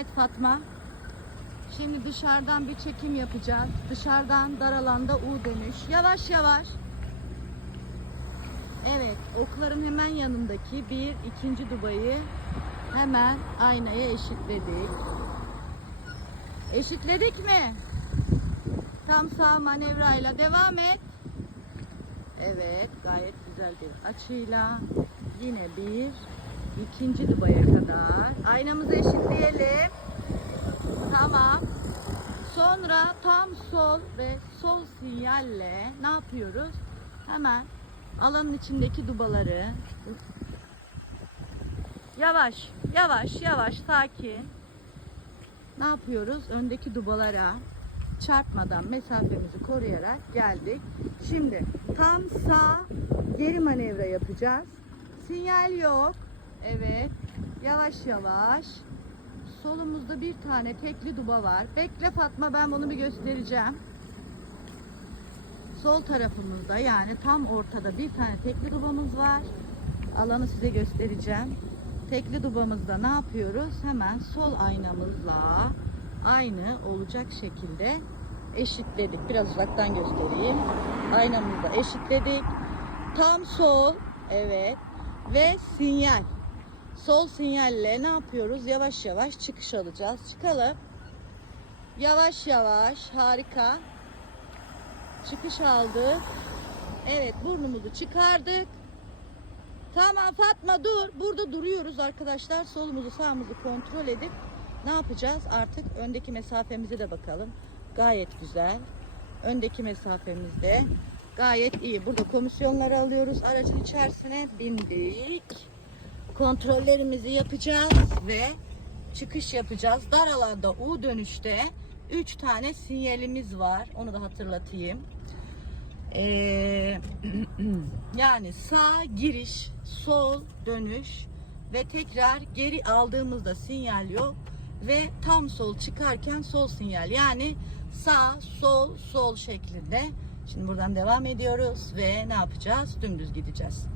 et Fatma. Şimdi dışarıdan bir çekim yapacağız. Dışarıdan dar alanda U dönüş. Yavaş yavaş. Evet, okların hemen yanındaki bir ikinci dubayı hemen aynaya eşitledik. Eşitledik mi? Tam sağ manevrayla devam et. Evet, gayet güzel bir açıyla yine bir ikinci dubaya kadar aynamızı eşitleyelim. Tamam. Sonra tam sol ve sol sinyalle ne yapıyoruz? Hemen alanın içindeki dubaları yavaş, yavaş, yavaş, sakin. Ne yapıyoruz? Öndeki dubalara çarpmadan mesafemizi koruyarak geldik. Şimdi tam sağ geri manevra yapacağız. Sinyal yok. Evet. Yavaş yavaş. Solumuzda bir tane tekli duba var. Bekle Fatma ben bunu bir göstereceğim. Sol tarafımızda yani tam ortada bir tane tekli dubamız var. Alanı size göstereceğim. Tekli dubamızda ne yapıyoruz? Hemen sol aynamızla aynı olacak şekilde eşitledik. Biraz uzaktan göstereyim. Aynamızda eşitledik. Tam sol. Evet. Ve sinyal. Sol sinyalle ne yapıyoruz? Yavaş yavaş çıkış alacağız. Çıkalım. Yavaş yavaş. Harika. Çıkış aldık. Evet burnumuzu çıkardık. Tamam Fatma dur. Burada duruyoruz arkadaşlar. Solumuzu sağımızı kontrol edip ne yapacağız? Artık öndeki mesafemize de bakalım. Gayet güzel. Öndeki mesafemizde gayet iyi. Burada komisyonları alıyoruz. Aracın içerisine bindik. Kontrollerimizi yapacağız ve çıkış yapacağız. Dar alanda U dönüşte 3 tane sinyalimiz var. Onu da hatırlatayım. Ee, yani sağ giriş, sol dönüş ve tekrar geri aldığımızda sinyal yok ve tam sol çıkarken sol sinyal. Yani sağ, sol, sol şeklinde. Şimdi buradan devam ediyoruz ve ne yapacağız? Dümdüz gideceğiz.